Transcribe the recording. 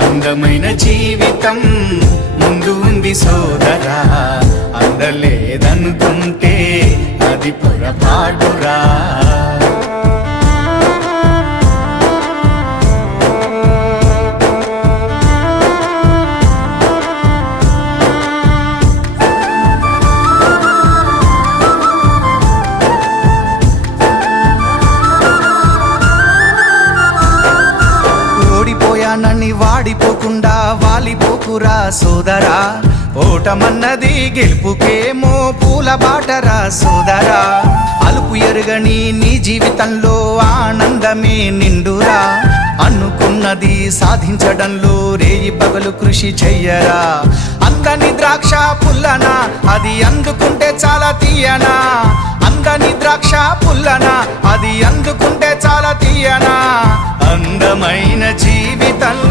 అందమైన జీవితం ముందు ఉంది సోదరా, అందలేదనుకుంటే అది పొరపాటురా. ఓడిపోయానని వాడిపోకుండా వాలిపోకురా సోదరా, ఓటమన్నది గెలుపుకేమో పూల బాటరా సోదరా. అలుపు ఎరుగని నీ జీవితంలో ఆనందమే నిండురా, అనుకున్నది సాధించడంలో రేయి పగలు కృషి చెయ్యరా. అందని ద్రాక్ష పుల్లనా, అది అందుకుంటే చాలా తీయనా. అందని ద్రాక్ష పుల్లనా, అది అందుకుంటే చాలా తీయనా. అందమైన జీవితం